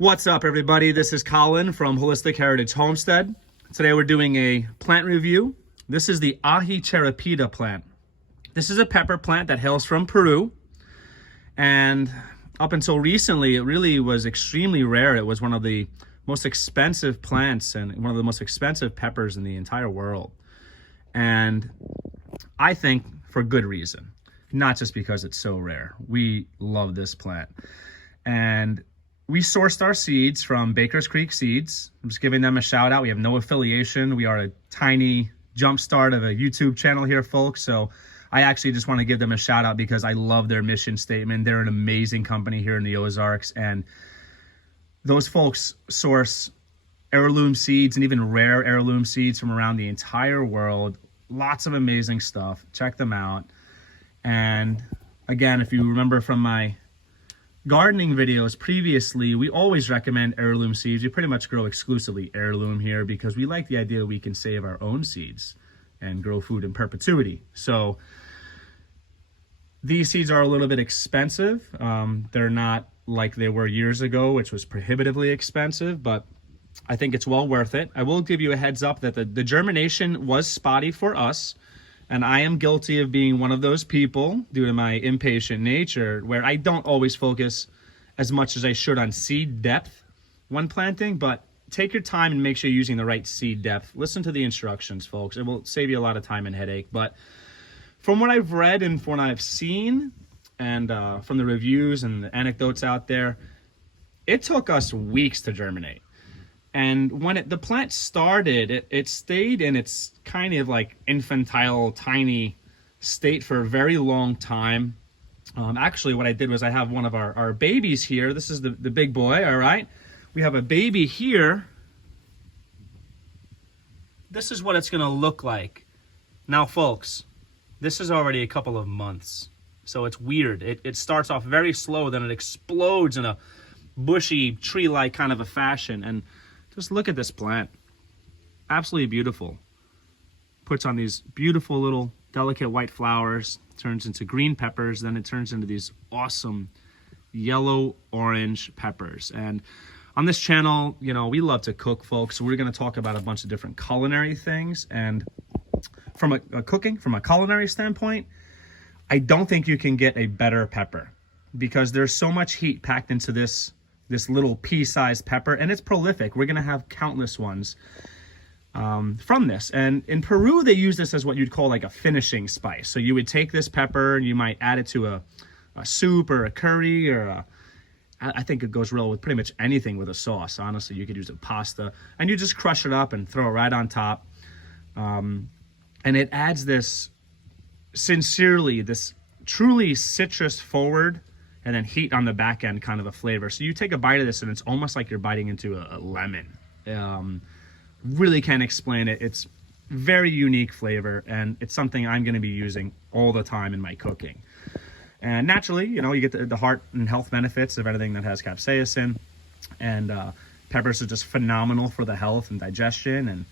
What's up, everybody? This is Colin from Holistic Heritage Homestead. Today we're doing a plant review. This is the Aji Charapita plant. This is a pepper plant that hails from Peru. And up until recently, it really was extremely rare. It was one of the most expensive plants and one of the most expensive peppers in the entire world. And I think for good reason, not just because it's so rare. We love this plant. And we sourced our seeds from Baker's Creek Seeds. I'm just giving them a shout out. We have no affiliation. We are a tiny jumpstart of a YouTube channel here, folks. So I actually just want to give them a shout out because I love their mission statement. They're an amazing company here in the Ozarks. And those folks source heirloom seeds and even rare heirloom seeds from around the entire world. Lots of amazing stuff. Check them out. And again, if you remember from my gardening videos previously, we always recommend heirloom seeds. We pretty much grow exclusively heirloom here because we like the idea we can save our own seeds and grow food in perpetuity. So these seeds are a little bit expensive. They're not like they were years ago, which was prohibitively expensive, but I think it's well worth it. I will give you a heads up that the germination was spotty for us. And I am guilty of being one of those people due to my impatient nature where I don't always focus as much as I should on seed depth when planting, but take your time and make sure you're using the right seed depth. Listen to the instructions, folks. It will save you a lot of time and headache. But from what I've read and from what I've seen and from the reviews and the anecdotes out there, it took us weeks to germinate. And when the plant started, it stayed in its kind of like infantile, tiny state for a very long time. Actually, what I did was I have one of our babies here. This is the big boy, all right? We have a baby here. This is what it's going to look like. Now, folks, this is already a couple of months. So it's weird. It starts off very slow, then it explodes in a bushy, tree-like kind of a fashion. And just look at this plant. Absolutely beautiful. Puts on these beautiful little delicate white flowers, turns into green peppers, then it turns into these awesome yellow-orange peppers. And on this channel, you know, we love to cook, folks. So we're going to talk about a bunch of different culinary things. And from a culinary standpoint, I don't think you can get a better pepper because there's so much heat packed into this little pea-sized pepper, and it's prolific. We're gonna have countless ones from this. And in Peru, they use this as what you'd call like a finishing spice. So you would take this pepper and you might add it to a soup or a curry or I think it goes real with pretty much anything with a sauce. Honestly, you could use a pasta and you just crush it up and throw it right on top. And it adds this truly citrus forward and then heat on the back end kind of a flavor. So you take a bite of this and it's almost like you're biting into a lemon. Really can't explain it. It's very unique flavor and it's something I'm going to be using all the time in my cooking. And naturally, you know, you get the heart and health benefits of anything that has capsaicin. And peppers are just phenomenal for the health and digestion and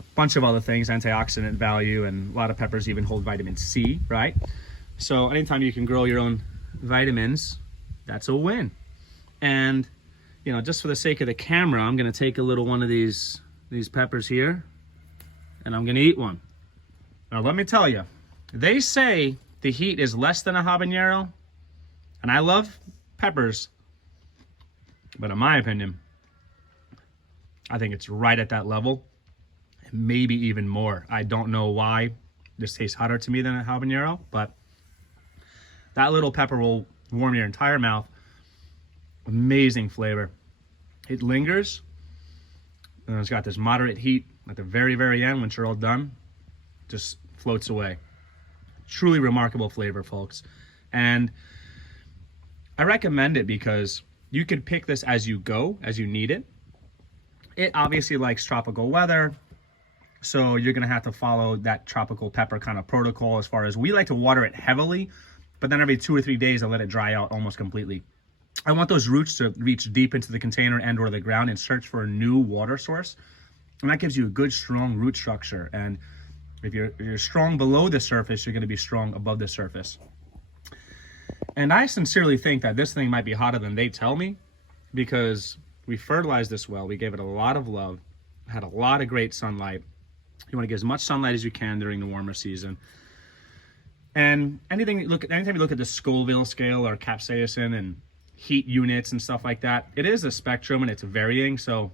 a bunch of other things, antioxidant value, and a lot of peppers even hold vitamin C, right? So anytime you can grow your own vitamins, that's a win. And you know, just for the sake of the camera, I'm going to take a little one of these peppers here and I'm going to eat one. Now let me tell you, they say the heat is less than a habanero, and I love peppers, but in my opinion, I think it's right at that level, maybe even more. I don't know why this tastes hotter to me than a habanero, but that little pepper will warm your entire mouth. Amazing flavor. It lingers. And it's got this moderate heat at the very, very end. Once you're all done, just floats away. Truly remarkable flavor, folks. And I recommend it because you could pick this as you go, as you need it. It obviously likes tropical weather, so you're going to have to follow that tropical pepper kind of protocol as far as we like to water it heavily, but then every 2 or 3 days I let it dry out almost completely. I want those roots to reach deep into the container and or the ground and search for a new water source. And that gives you a good, strong root structure. And if you're strong below the surface, you're going to be strong above the surface. And I sincerely think that this thing might be hotter than they tell me. because we fertilized this well. We gave it a lot of love, had a lot of great sunlight. You want to get as much sunlight as you can during the warmer season. And anytime you look at the Scoville scale or capsaicin and heat units and stuff like that, it is a spectrum and it's varying. So,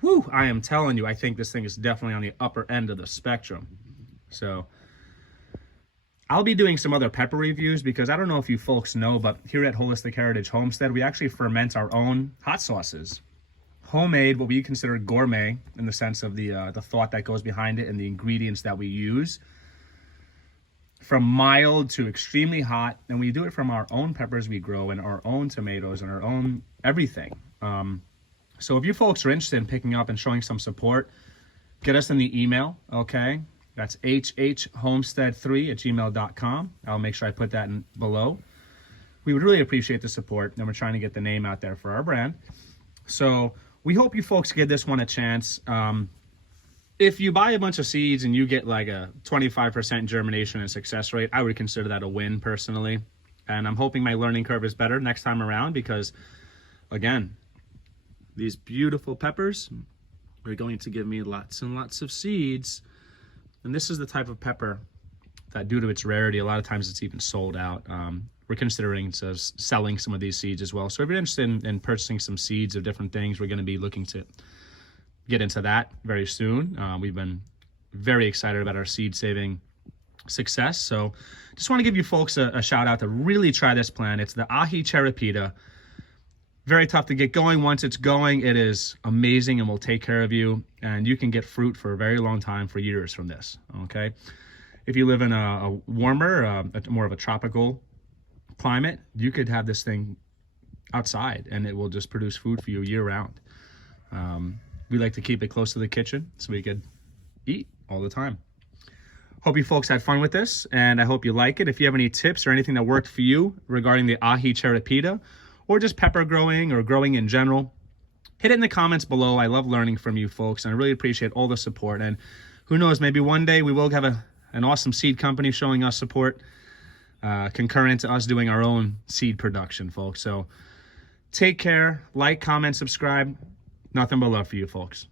whew, I am telling you, I think this thing is definitely on the upper end of the spectrum. So, I'll be doing some other pepper reviews because I don't know if you folks know, but here at Holistic Heritage Homestead, we actually ferment our own hot sauces. Homemade, what we consider gourmet in the sense of the thought that goes behind it and the ingredients that we use. From mild to extremely hot, and we do it from our own peppers we grow and our own tomatoes and our own everything. So if you folks are interested in picking up and showing some support, get us in the email, okay? That's hhhomestead3@gmail.com. I'll make sure I put that in below. We would really appreciate the support, and we're trying to get the name out there for our brand. So we hope you folks give this one a chance. If you buy a bunch of seeds and you get like a 25% germination and success rate, I would consider that a win personally. And I'm hoping my learning curve is better next time around because, again, these beautiful peppers are going to give me lots and lots of seeds. And this is the type of pepper that, due to its rarity, a lot of times it's even sold out. We're considering selling some of these seeds as well. So if you're interested in purchasing some seeds of different things, we're going to be looking to get into that very soon. We've been very excited about our seed saving success. So just want to give you folks a shout out to really try this plant. It's the Aji Charapita. Very tough to get going. Once it's going, it is amazing and will take care of you. And you can get fruit for a very long time, for years from this, okay? If you live in a warmer, more of a tropical climate, you could have this thing outside and it will just produce food for you year round. We like to keep it close to the kitchen so we could eat all the time. Hope you folks had fun with this, and I hope you like it. If you have any tips or anything that worked for you regarding the Aji Charapita, or just pepper growing or growing in general, hit it in the comments below. I love learning from you folks, and I really appreciate all the support. And who knows, maybe one day we will have an awesome seed company showing us support, concurrent to us doing our own seed production, folks. So take care, like, comment, subscribe. Nothing but love for you folks.